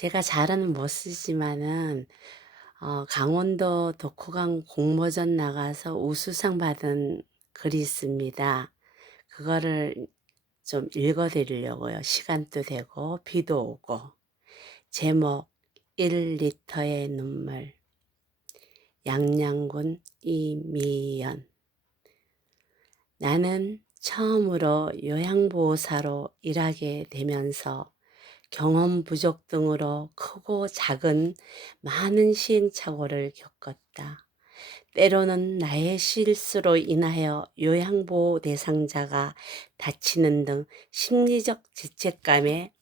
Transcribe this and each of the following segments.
제가 잘은 못 쓰지만은 강원도 독후감 공모전 나가서 우수상 받은 글이 있습니다. 그거를 좀 읽어 드리려고요. 시간도 되고 비도 오고. 제목 1리터의 눈물. 양양군 이미연. 나는 처음으로 요양보호사로 일하게 되면서 경험 부족 등으로 크고 작은 많은 시행착오를 겪었다. 때로는 나의 실수로 인하여 요양보호 대상자가 다치는 등 심리적 죄책감에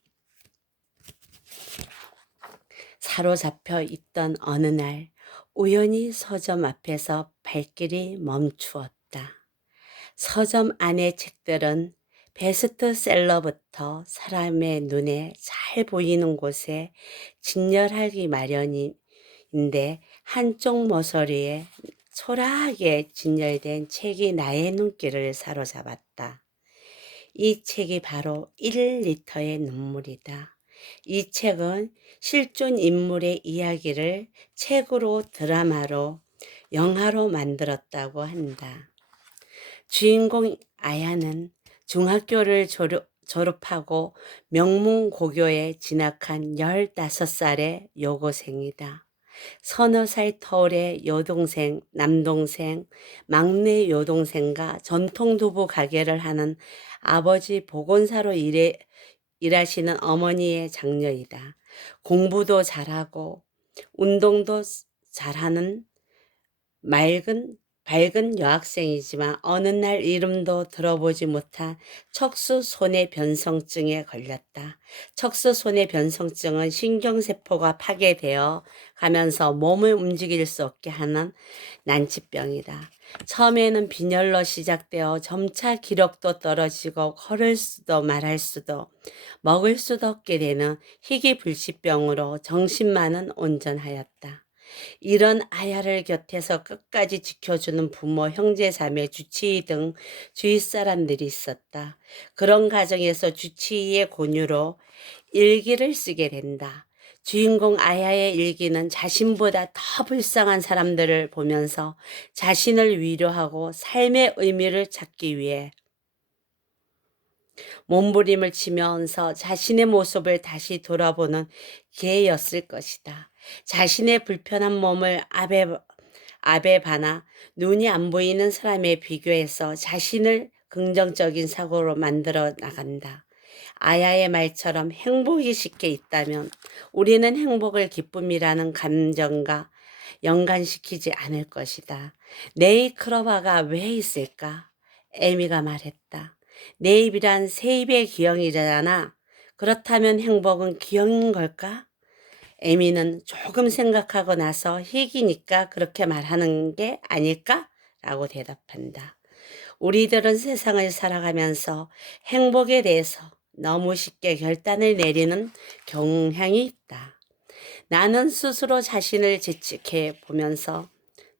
사로잡혀 있던 어느 날 우연히 서점 앞에서 발길이 멈추었다. 서점 안의 책들은 베스트셀러부터 사람의 눈에 잘 보이는 곳에 진열하기 마련인데 한쪽 모서리에 초라하게 진열된 책이 나의 눈길을 사로잡았다. 이 책이 바로 1리터의 눈물이다. 이 책은 실존 인물의 이야기를 책으로 드라마로 영화로 만들었다고 한다. 주인공 아야는 중학교를 졸업하고 명문고교에 진학한 15살의 여고생이다. 서너 살 터울의 여동생, 남동생, 막내 여동생과 전통두부 가게를 하는 아버지 보건사로 일하시는 어머니의 장녀이다. 공부도 잘하고 운동도 잘하는 밝은 여학생이지만 어느 날 이름도 들어보지 못한 척수 손해변성증에 걸렸다. 척수 손해변성증은 신경세포가 파괴되어 가면서 몸을 움직일 수 없게 하는 난치병이다. 처음에는 빈혈로 시작되어 점차 기력도 떨어지고 걸을 수도 말할 수도 먹을 수도 없게 되는 희귀불치병으로 정신만은 온전하였다. 이런 아야를 곁에서 끝까지 지켜주는 부모, 형제, 자매, 주치의 등 주위 사람들이 있었다. 그런 가정에서 주치의의 권유로 일기를 쓰게 된다. 주인공 아야의 일기는 자신보다 더 불쌍한 사람들을 보면서 자신을 위로하고 삶의 의미를 찾기 위해 몸부림을 치면서 자신의 모습을 다시 돌아보는 기회였을 것이다. 자신의 불편한 몸을 압에 반하 눈이 안 보이는 사람에 비교해서 자신을 긍정적인 사고로 만들어 나간다. 아야의 말처럼 행복이 쉽게 있다면 우리는 행복을 기쁨이라는 감정과 연관시키지 않을 것이다. 네이클로바가 왜 있을까? 에미가 말했다. 내 입이란 새 입의 기형이잖아. 그렇다면 행복은 기형인 걸까? 에미는 조금 생각하고 나서 희기니까 그렇게 말하는 게 아닐까? 라고 대답한다. 우리들은 세상을 살아가면서 행복에 대해서 너무 쉽게 결단을 내리는 경향이 있다. 나는 스스로 자신을 재직해 보면서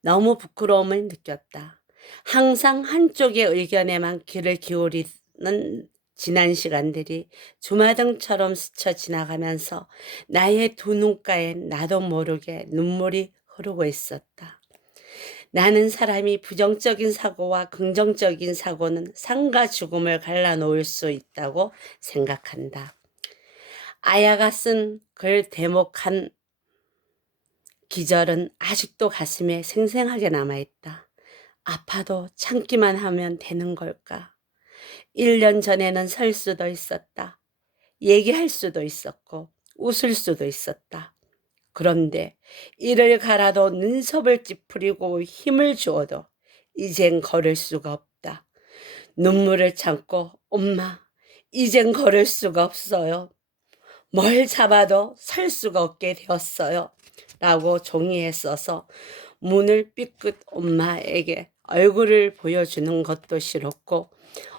너무 부끄러움을 느꼈다. 항상 한쪽의 의견에만 귀를 기울이는 지난 시간들이 주마등처럼 스쳐 지나가면서 나의 두 눈가엔 나도 모르게 눈물이 흐르고 있었다. 나는 사람이 부정적인 사고와 긍정적인 사고는 삶과 죽음을 갈라놓을 수 있다고 생각한다. 아야가 쓴 글 대목한 기절은 아직도 가슴에 생생하게 남아있다. 아파도 참기만 하면 되는 걸까? 1년 전에는 설 수도 있었다. 얘기할 수도 있었고 웃을 수도 있었다. 그런데 이를 갈아도 눈썹을 찌푸리고 힘을 주어도 이젠 걸을 수가 없다. 눈물을 참고 엄마 이젠 걸을 수가 없어요. 뭘 잡아도 살 수가 없게 되었어요. 라고 종이에 써서 문을 삐끗 엄마에게 얼굴을 보여주는 것도 싫었고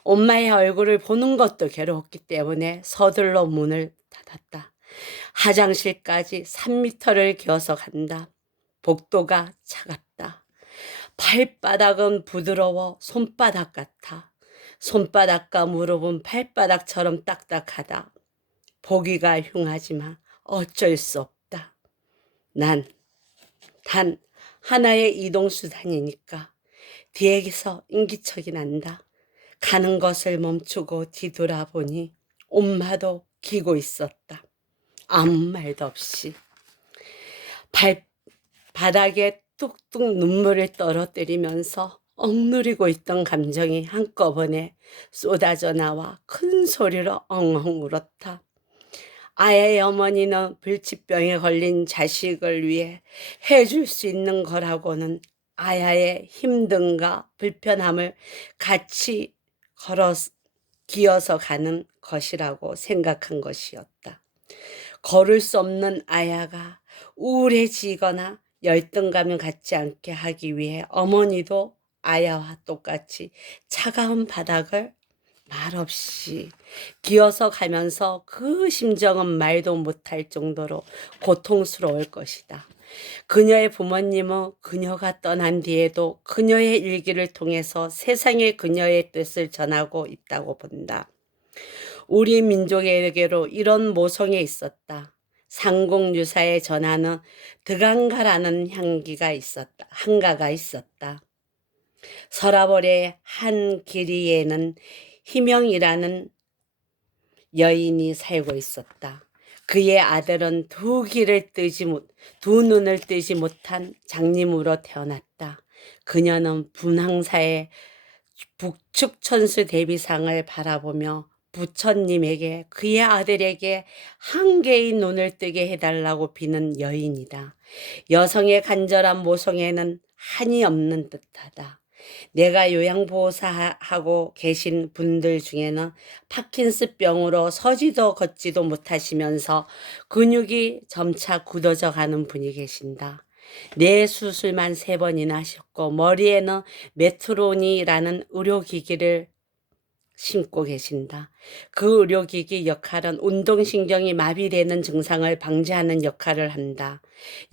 엄마의 얼굴을 보는 것도 괴로웠기 때문에 서둘러 문을 닫았다. 화장실까지 3미터를 기어서 간다. 복도가 차갑다. 발바닥은 부드러워 손바닥 같아. 손바닥과 무릎은 발바닥처럼 딱딱하다. 보기가 흉하지만 어쩔 수 없다. 난 단 하나의 이동수단이니까. 뒤에서 인기척이 난다. 가는 것을 멈추고 뒤돌아보니 엄마도 기고 있었다. 아무 말도 없이. 바닥에 뚝뚝 눈물을 떨어뜨리면서 억누르고 있던 감정이 한꺼번에 쏟아져 나와 큰 소리로 엉엉 울었다. 아야의 어머니는 불치병에 걸린 자식을 위해 해줄 수 있는 거라고는 아야의 힘듦과 불편함을 같이 기어서 가는 것이라고 생각한 것이었다. 걸을 수 없는 아야가 우울해지거나 열등감을 갖지 않게 하기 위해 어머니도 아야와 똑같이 차가운 바닥을 말없이 기어서 가면서 그 심정은 말도 못할 정도로 고통스러울 것이다. 그녀의 부모님은 그녀가 떠난 뒤에도 그녀의 일기를 통해서 세상에 그녀의 뜻을 전하고 있다고 본다. 우리 민족에게로 이런 모성에 있었다. 상공유사에 전하는 드강가라는 한가가 있었다. 서라벌의 한 길이에는 희명이라는 여인이 살고 있었다. 그의 아들은 두 눈을 뜨지 못한 장님으로 태어났다. 그녀는 분황사의 북측천수 대비상을 바라보며 부처님에게 그의 아들에게 한 개의 눈을 뜨게 해달라고 비는 여인이다. 여성의 간절한 모성에는 한이 없는 듯하다. 내가 요양보호사하고 계신 분들 중에는 파킨스병으로 서지도 걷지도 못하시면서 근육이 점차 굳어져 가는 분이 계신다. 뇌 수술만 3번이나 하셨고 머리에는 메트로니라는 의료기기를 신고 계신다. 그 의료기기 역할은 운동신경이 마비되는 증상을 방지하는 역할을 한다.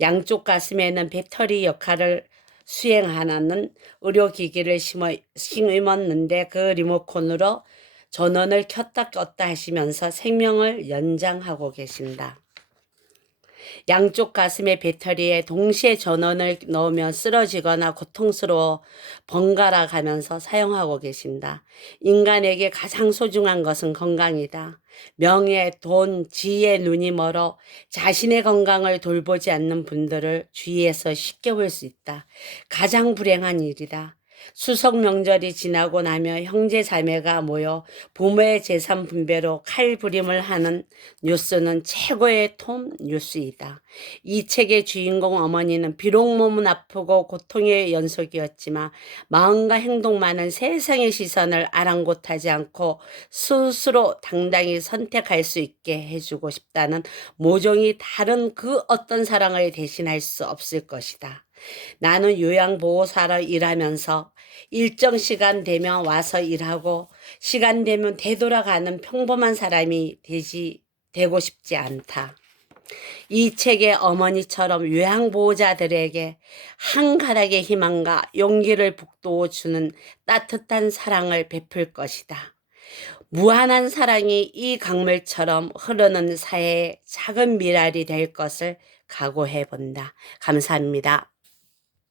양쪽 가슴에는 배터리 역할을 수행하는 의료기기를 심었는데 그 리모컨으로 전원을 켰다 껐다 하시면서 생명을 연장하고 계신다. 양쪽 가슴의 배터리에 동시에 전원을 넣으면 쓰러지거나 고통스러워 번갈아 가면서 사용하고 계신다. 인간에게 가장 소중한 것은 건강이다. 명예, 돈, 지혜의 눈이 멀어 자신의 건강을 돌보지 않는 분들을 주위에서 쉽게 볼 수 있다. 가장 불행한 일이다. 추석 명절이 지나고 나며 형제 자매가 모여 부모의 재산 분배로 칼부림을 하는 뉴스는 최고의 톱 뉴스이다. 이 책의 주인공 어머니는 비록 몸은 아프고 고통의 연속이었지만 마음과 행동만은 세상의 시선을 아랑곳하지 않고 스스로 당당히 선택할 수 있게 해주고 싶다는 모종이 다른 그 어떤 사랑을 대신할 수 없을 것이다. 나는 요양보호사로 일하면서 일정 시간 되면 와서 일하고 시간 되면 되돌아가는 평범한 사람이 되고 싶지 않다. 이 책의 어머니처럼 요양보호자들에게 한 가닥의 희망과 용기를 북돋워주는 따뜻한 사랑을 베풀 것이다. 무한한 사랑이 이 강물처럼 흐르는 사회의 작은 미랄이 될 것을 각오해 본다. 감사합니다.